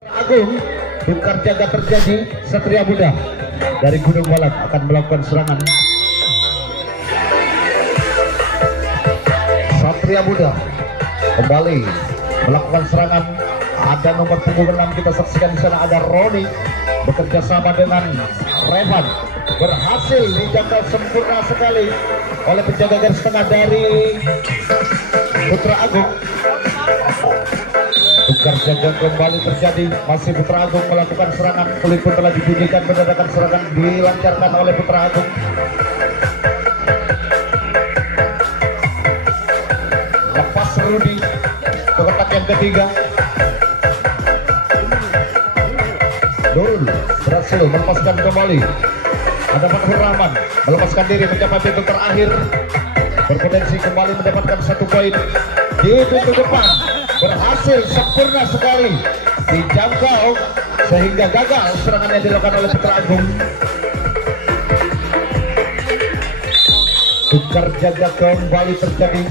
Agung, tukar jaga terjadi. Satria Muda dari Gunung Balat akan melakukan serangan. Satria Muda kembali melakukan serangan. Ada nomor punggung 6, kita saksikan di sana ada Roni bekerja sama dengan Revan, berhasil dijangkau sempurna sekali oleh penjaga garis tengah dari Putra Agung. Tukar jaga kembali terjadi, masih Putra Agung melakukan serangan. Peluit pun telah dibunyikan, mendadak serangan dilancarkan oleh Putra Agung. Lepas Rudi ke kotak yang ketiga. Nurul berhasil melepaskan kembali. Ada Manhur Rahman melepaskan diri mencapai pintu terakhir, berpotensi kembali mendapatkan 1 poin di pintu depan. Berhasil sempurna sekali dijangkau sehingga gagal serangan yang dilakukan oleh Putra Agung. Tukar jaga kembali terjadi.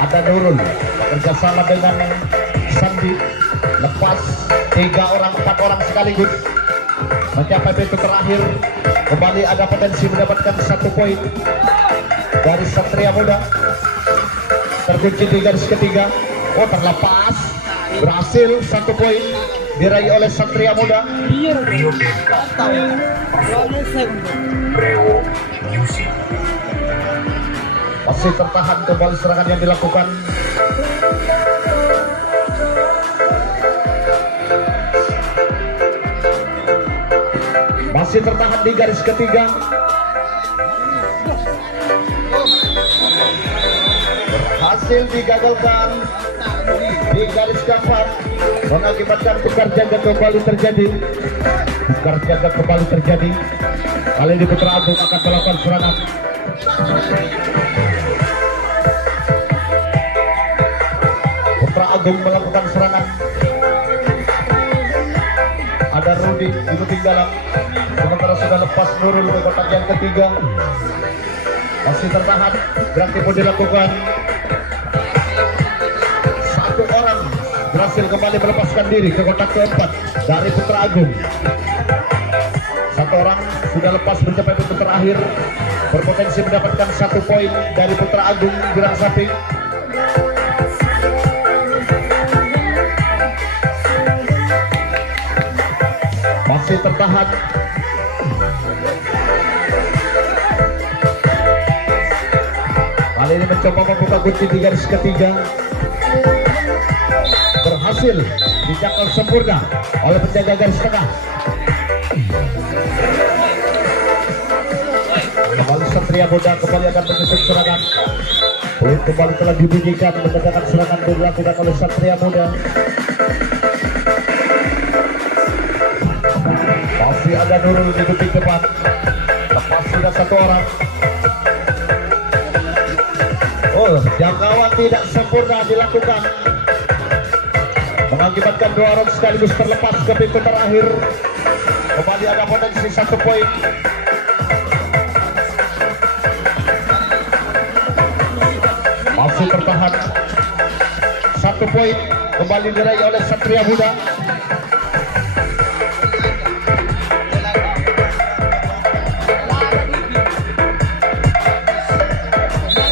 Ada Nurul kerjasama dengan Sandi, lepas 3 orang 4 orang sekaligus mencapai pintu terakhir. Kembali ada potensi mendapatkan 1 poin dari Satria Muda. Terkunci di garis ketiga. Oh, terlepas, berhasil 1 poin diraih oleh Satria Muda. Masih tertahan kembali serangan yang dilakukan. Masih tertahan di garis ketiga. Berhasil digagalkan di garis keempat, mengakibatkan tukar jaga kembali terjadi. Tukar jaga kembali terjadi. Kali ini Putra Agung akan melakukan serangan. Putra Agung melakukan serangan. Ada Rudi di ketinggalan, sementara sudah lepas Nurul ke kotak yang ketiga. Masih tertahan, gerak pun dilakukan. 1 orang berhasil kembali melepaskan diri ke kotak keempat dari Putra Agung. 1 orang sudah lepas mencapai pintu terakhir, berpotensi mendapatkan 1 poin dari Putra Agung Girang Samping. Masih tertahan. Kali ini mencoba membuka kunci di garis ketiga. Berhasil dijangkau sempurna oleh penjaga garis tengah. Kembali Satria Muda kembali akan menyusun serangan. Peluit kembali telah dibunyikan, mendadak serangan dilakukan oleh Satria Muda. Masih ada Nurul di kuping depan. Lepas sudah 1 orang. Oh, jangkauan tidak sempurna dilakukan, mengakibatkan 2 orang sekaligus terlepas ke pintu terakhir. Kembali ada potensi 1 poin. Masih tertahan 1 poin kembali diraih oleh Satria Muda.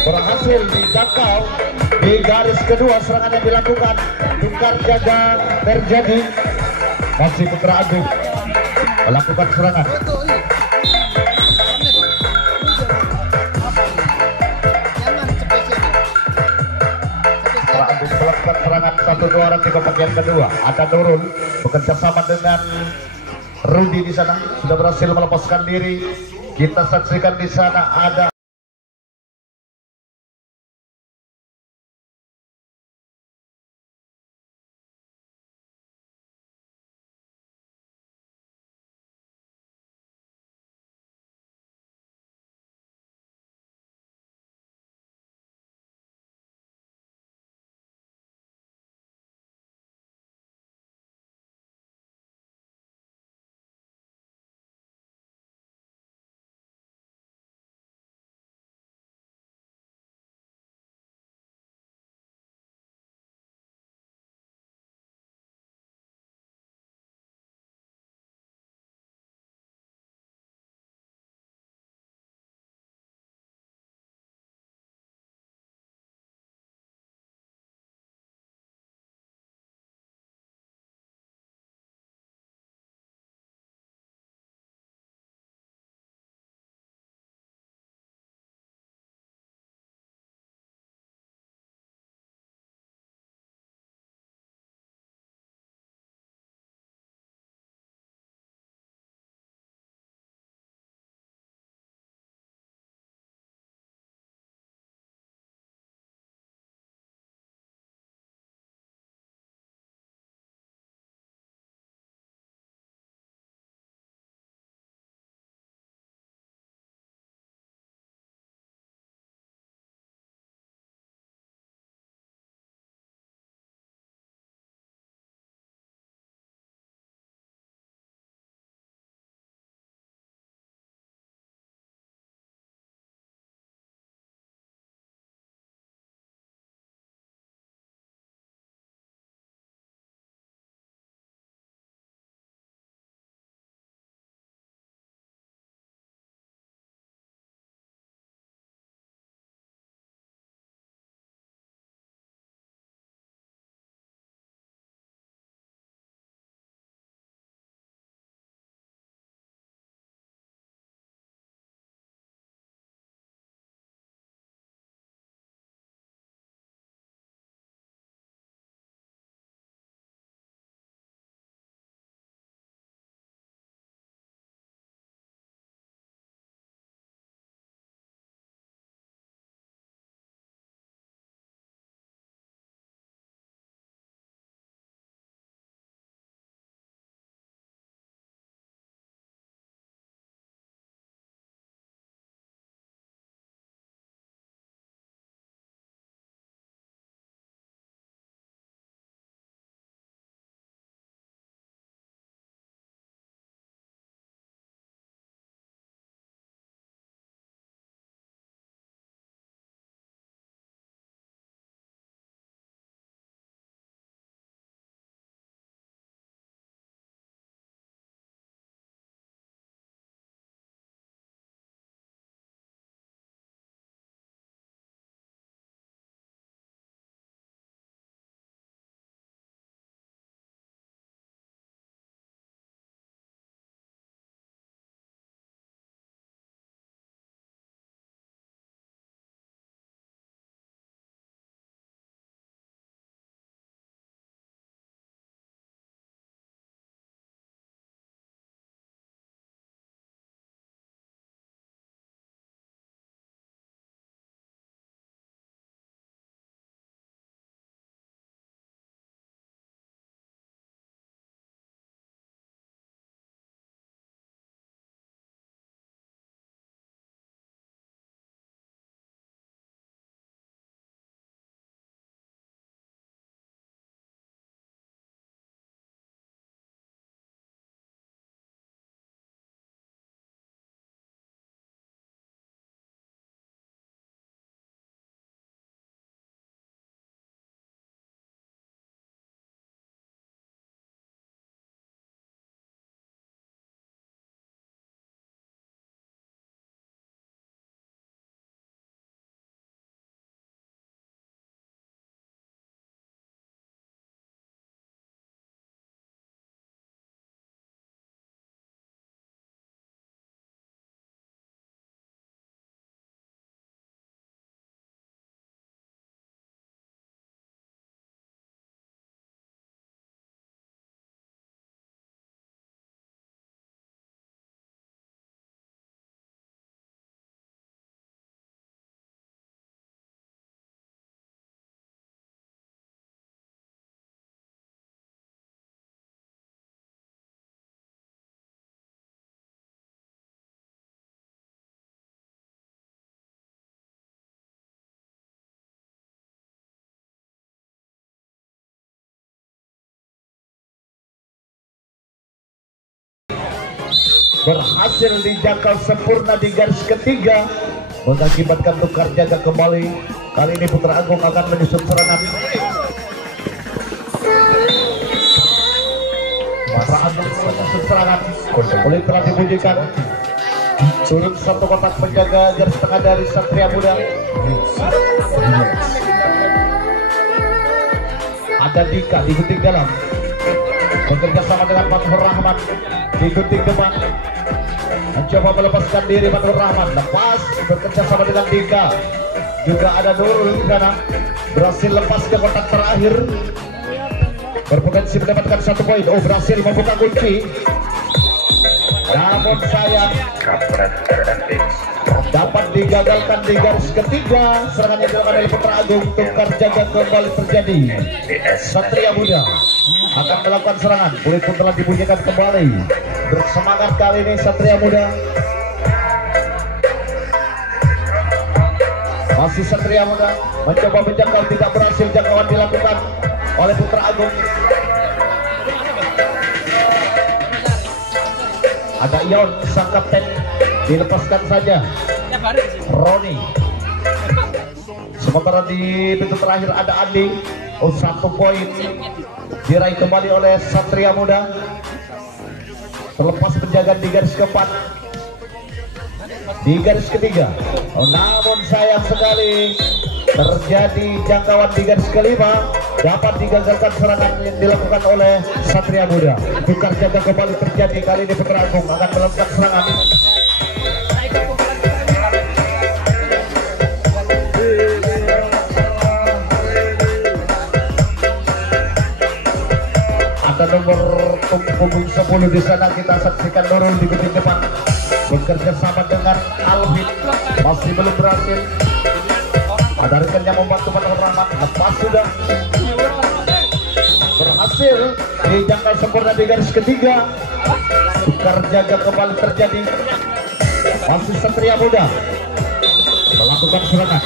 Berhasil dijangkau di garis kedua, serangan yang dilakukan. Tukar jaga terjadi. Masih Putra Agung melakukan serangan. Putra Agung melakukan serangan 1-2 orang di kotak yang kedua. Ada Nurul bekerja sama dengan Rudi di sana, sudah berhasil melepaskan diri. Kita saksikan di sana ada berhasil dijangkau sempurna di garis ketiga, mengakibatkan tukar jaga kembali. Kali ini Putra Agung akan menyusun serangan. Putra Agung menyusun serangan, oleh telah dibunyikan. Turun satu kotak penjaga garis tengah dari Satria Muda. Ada Dika di gunting dalam, bekerja sama dengan Matur Rahman di gunting depan, mencoba melepaskan diri. Matur Rahman lepas, bekerja sama dengan Dika. Juga ada Nurul di sana, berhasil lepas ke kotak terakhir, berpotensi mendapatkan 1 poin. Oh, berhasil membuka kunci, namun sayang dapat digagalkan di garis ketiga. Serangan yang dilakukan oleh Putra Agung, tukar jaga kembali terjadi. Satria Muda akan melakukan serangan. Kulit pun telah dibunyikan kembali. Bersemangat kali ini Satria Muda. Masih Satria Muda mencoba menjangkau, tidak berhasil. Jangkauan dilakukan oleh Putra Agung. Ada Ion, sang kapten, dilepaskan saja Roni. Sementara di pintu terakhir ada Andi. Oh, 1 poin diraih kembali oleh Satria Muda. Terlepas penjagaan di garis keempat, di garis ketiga. Oh, namun sayang sekali terjadi jangkauan di garis kelima. Dapat digagalkan serangan yang dilakukan oleh Satria Muda. Tukar jaga kembali terjadi. Kali ini Putra Agung akan melakukan serangan. Ada nomor punggung 10 di sana, kita saksikan Nurul di gunting depan, bekerja sama dengan Alvin, masih belum berhasil. Ada rekan yang membantu Matur Rahman, lepas sudah, berhasil dijangkau sempurna di garis ketiga. Tukar jaga kembali terjadi. Masih Satria Muda melakukan serangan.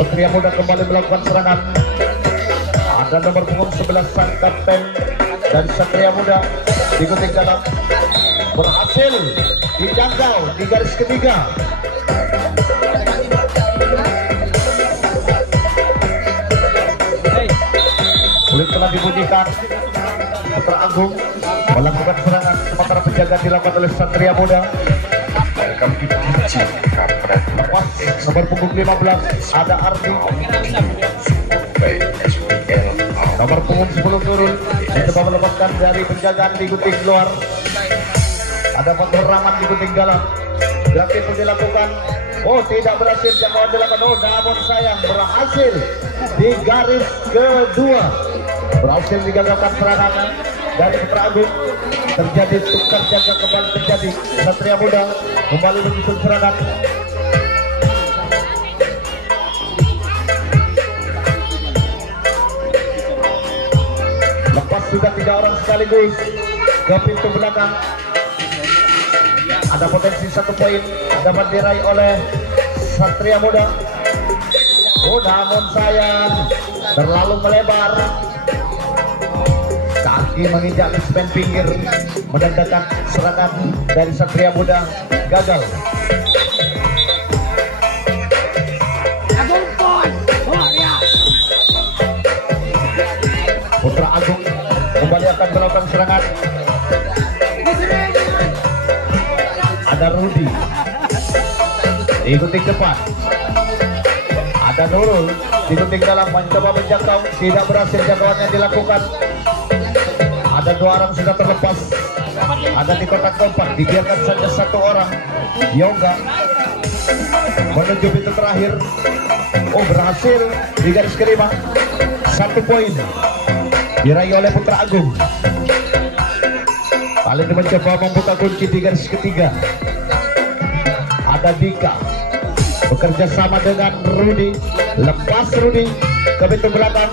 Satria Muda kembali melakukan serangan. Ada nomor punggung 11 sang kapten dan Satria Muda di gunting dalam, berhasil dijangkau di garis ketiga. Kulit telah dibunyikan. Putra Agung melakukan serangan. Sementara penjaga dilakukan oleh Satria Muda. Lepas nomor punggung 15 ada Ardi. Nomor punggung 10 Nurul mencoba melepaskan dari penjagaan di gunting luar. Ada Matur Rahman di gunting dalam. Berarti pun dilakukan. Oh, tidak berhasil jangkauan dilakukan. Oh, namun sayang berhasil di garis kedua. Berhasil digagalkan serangan dari Putra Agung. Terjadi tukar jaga kembali terjadi. Satria Muda kembali menyusun serangan. Lepas sudah 3 orang sekaligus ke pintu belakang. Ada potensi 1 poin dapat diraih oleh Satria Muda. Oh, namun sayang terlalu melebar. Kaki menginjak spen pinggir, menandakan serangan dari Satria Muda gagal. Putra Agung kembali akan melakukan serangan. Ada Rudi di gunting depan. Ada Nurul di gunting dalam, mencoba menjangkau, tidak berhasil jangkauannya dilakukan. Ada 2 orang sudah terlepas. Ada di kotak keempat, dibiarkan saja 1 orang. Yoga menuju pintu terakhir. Oh, berhasil di garis kelima. 1 poin diraih oleh Putra Agung. Kali ini mencoba membuka kunci di garis ketiga. Ada Dika bekerja sama dengan Rudi. Lepas Rudi ke pintu belakang.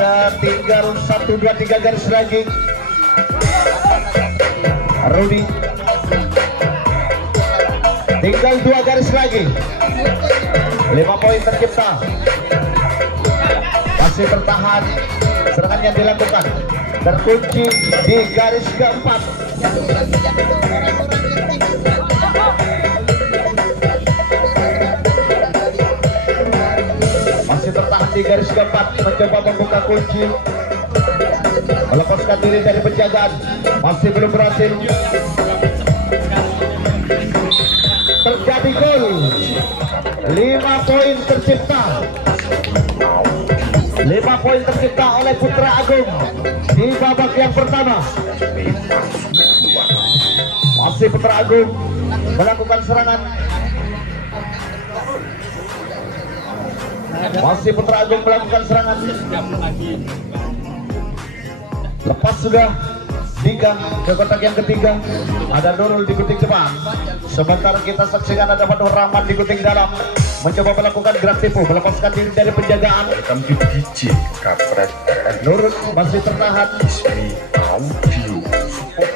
Ada tinggal 1, 2, 3 garis lagi. Rudi Tinggal 2 garis lagi. 5 poin tercipta. Masih bertahan. Serangan yang dilakukan terkunci di garis keempat. Masih tertahan di garis keempat, mencoba membuka kunci, melepaskan diri dari penjagaan, masih belum berhasil. Terjadi gol. 5 poin tercipta. 5 poin tercipta oleh Putra Agung di babak yang pertama. Masih Putra Agung melakukan serangan. Masih Putra Agung melakukan serangan. Lepas sudah Digang ke kotak yang ketiga. Ada Nurul di kuting depan. Sementara kita saksikan ada Fathur Rahman di kuting dalam, mencoba melakukan gerak tipu, melepaskan diri dari penjagaan. Nurul masih tertahan.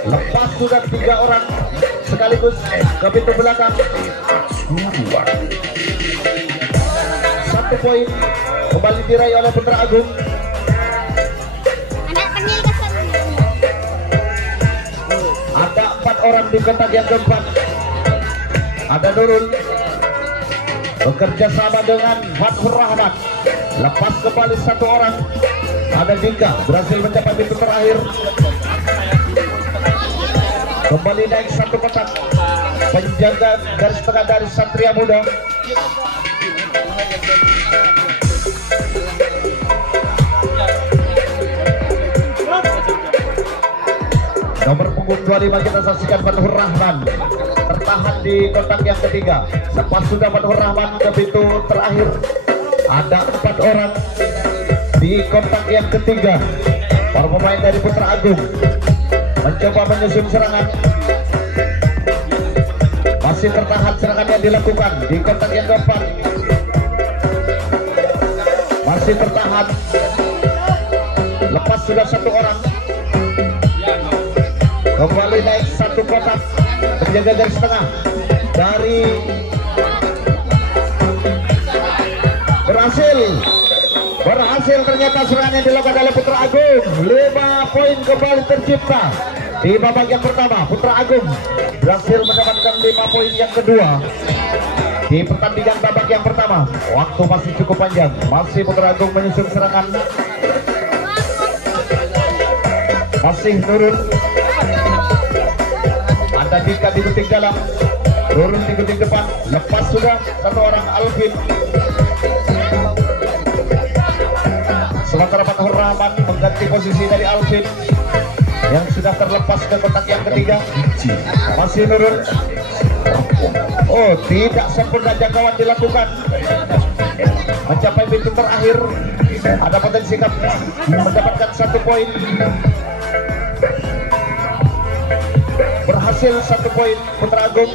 Lepas sudah 3 orang sekaligus ke pintu belakang. 1 poin kembali diraih oleh Putra Agung. Ada 4 orang di kotak yang keempat. Ada Nurul bekerja sama dengan Fathur Rahman. Lepas kembali 1 orang. Ada Dika berhasil mencapai pintu terakhir. Kembali naik 1 kotak. Penjaga garis tengah dari Satria Muda. Nomor punggung 25 kita saksikan Fathur Rahman tertahan di kotak yang ketiga. Lepas sudah Fathur Rahman ke pintu terakhir. Ada 4 orang di kotak yang ketiga. Para pemain dari Putra Agung mencoba menyusun serangan. Masih tertahan serangan yang dilakukan di kotak yang keempat. Masih tertahan. Lepas sudah 1 orang. Kembali naik 1 kotak. Penjaga garis tengah dari berhasil ternyata serangan yang dilakukan oleh Putra Agung. 5 poin kembali tercipta di babak yang pertama. Putra Agung berhasil mendapatkan 5 poin yang kedua di pertandingan babak yang pertama. Waktu masih cukup panjang. Masih Putra Agung menyusun serangan. Masih Nurul. Ada Dika di kuting dalam, Nurul di kuting depan. Lepas sudah 1 orang Alvin. Sementara Fathur Rahman mengganti posisi dari Alvin yang sudah terlepas ke kotak yang ketiga. Masih Nurul. Oh, tidak sempurna jangkauan dilakukan. Mencapai pintu terakhir. Ada potensi mendapatkan 1 poin. Berhasil 1 poin Putra Agung.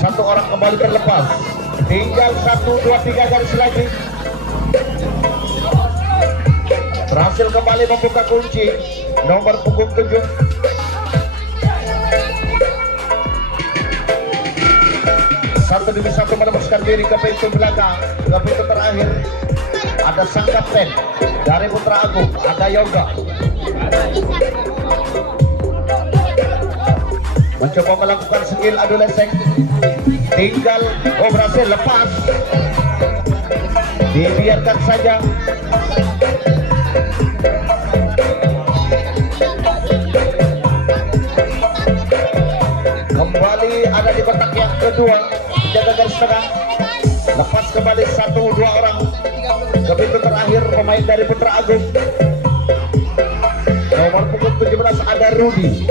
Satu orang kembali terlepas. Tinggal 1, 2, 3 garis lagi. Berhasil kembali membuka kunci nomor punggung 7. Satu demi satu melepaskan diri ke pintu belakang, ke pintu terakhir. Ada sang kapten dari Putra Agung, ada Yoga. Mencoba melakukan skill adu leseng. Tinggal, oh berhasil, lepas. Dibiarkan saja. Kembali ada di kotak yang kedua. Jaga garis tengah. Lepas kembali 1, 2 orang ke pintu terakhir pemain dari Putra Agung. Nomor punggung 17 ada Rudi.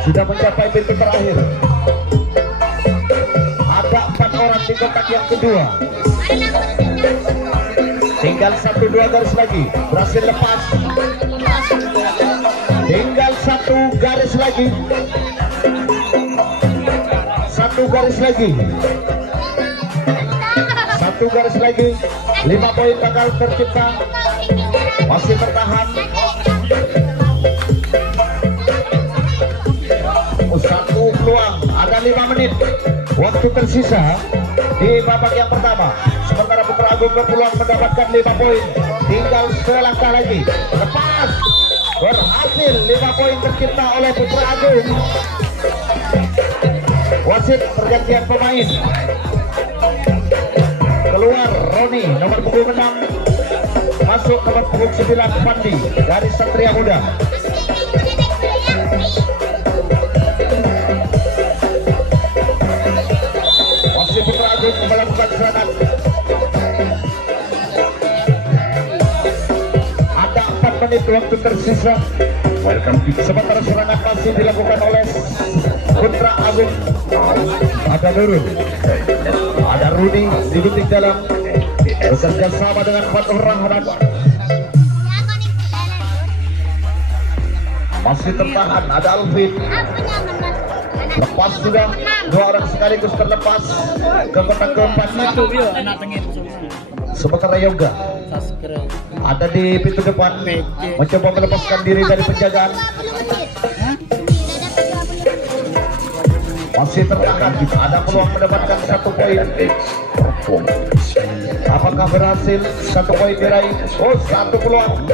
Sudah mencapai pintu terakhir. Ada 4 orang di kotak yang kedua. Tinggal 1, 2 garis lagi. Berhasil lepas. Tinggal 1 garis lagi. 1 garis lagi. 1 satu garis lagi, 5 poin bakal tercipta. Masih bertahan. Satu peluang, ada 5 menit waktu tersisa di babak yang pertama. Sementara Putra Agung berpeluang mendapatkan 5 poin. Tinggal selangkah lagi. Lepas, berhasil 5 poin tercipta oleh Putra Agung. Wasit pergantian pemain. Keluar Roni nomor punggung 6, masuk nomor punggung 9 Pandi dari Satria Muda. Masih Putra Agung melakukan serangan. Ada 4 menit waktu tersisa. Sementara serangan masih dilakukan oleh Putra Agung. Ada Nurul, ada Rudi di titik dalam, bekerja sama dengan Fatur Rahman. Masih tertahan, ada Alvin. Lepas sudah, 2 orang sekaligus terlepas ke kotak keempat. Sementara Yoga ada di pintu depan, mencoba melepaskan diri dari penjagaan. Masih tertahan, ada peluang mendapatkan 1 poin. Apakah berhasil 1 poin diraih? Oh, 1 peluang,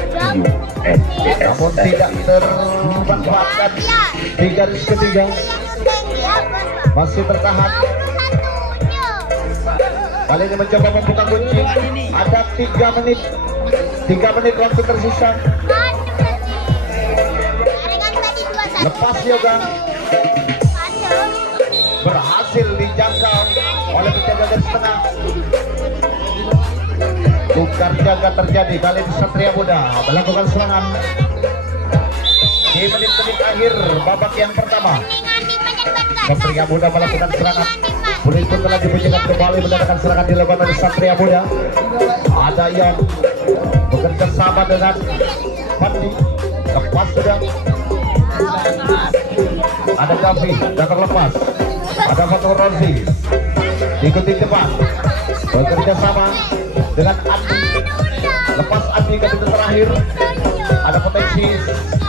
namun tidak termanfaatkan di garis ketiga. Masih tertahan. Kali ini mencoba membuka kunci. Ada 3 menit. 3 menit waktu tersisa. Lepas Yoga, berhasil dijangkau oleh penjaga garis tengah. Tukar jaga terjadi. Kali ini Satria Muda melakukan serangan di menit-menit akhir babak yang pertama. Satria Muda melakukan serangan. Polis pun telah dipunyikan kembali, mendatangkan serangan dilakukan oleh Satria Muda. Ada yang bekerja sama dengan Pandi. Lepas sudah. Ada Gavi dan terlepas. Ada Fatur Rozi ikuti depan, bekerja sama dengan Andi. Lepas Andi ke titik terakhir, ada potensi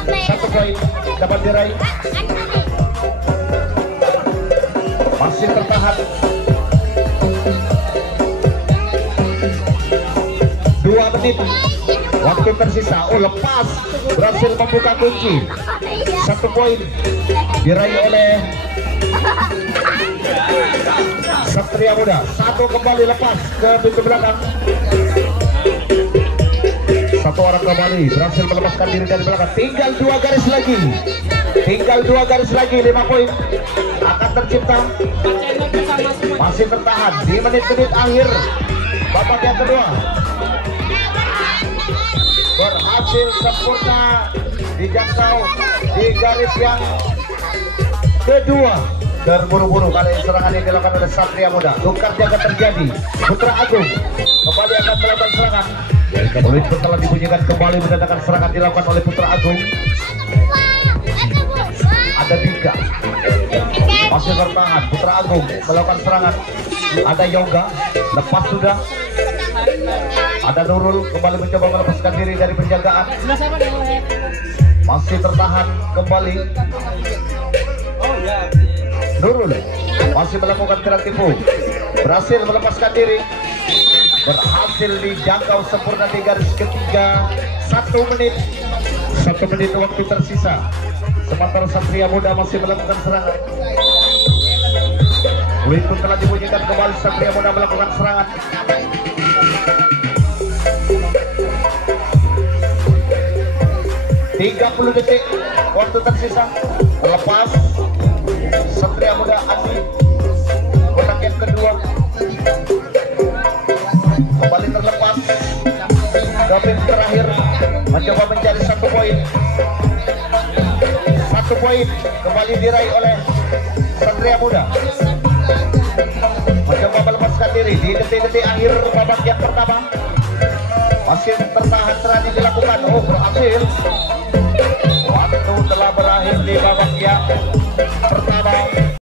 1 poin dapat diraih. Masih tertahan. 2 menit waktu tersisa. Oh, lepas, berhasil membuka kunci. 1 poin diraih oleh Satria Muda. 1 kembali lepas ke pintu belakang. 1 orang kembali berhasil melepaskan diri dari belakang. Tinggal 2 garis lagi. Tinggal 2 garis lagi, 5 poin akan tercipta. Masih tertahan di menit-menit akhir babak yang kedua. Berhasil sempurna dijangkau di garis yang kedua. Terburu-buru kali serangan yang dilakukan oleh Satria Muda. Tukar jaga terjadi. Putra Agung kembali akan melakukan serangan. Polis pun telah dibunyikan kembali, mendatangkan serangan dilakukan oleh Putra Agung. Ada 3. Masih bertahan. Putra Agung melakukan serangan. Ada Yoga, lepas sudah. Ada Nurul kembali mencoba melepaskan diri dari penjagaan. Masih tertahan kembali. Nurul masih melakukan gerak tipu, berhasil melepaskan diri, berhasil dijangkau sempurna di garis ketiga. 1 menit waktu tersisa. Sementara Satria Muda masih melakukan serangan. Win pun telah dibunyikan kembali. Satria Muda melakukan serangan. ...30 detik waktu tersisa. Terlepas Satria Muda Andi, kotak yang kedua kembali terlepas. Gavin terakhir mencoba mencari 1 poin. 1 poin kembali diraih oleh Satria Muda. Mencoba melepaskan diri di detik-detik akhir babak yang pertama. Masih tertahan, serangan dilakukan. Oh, berhasil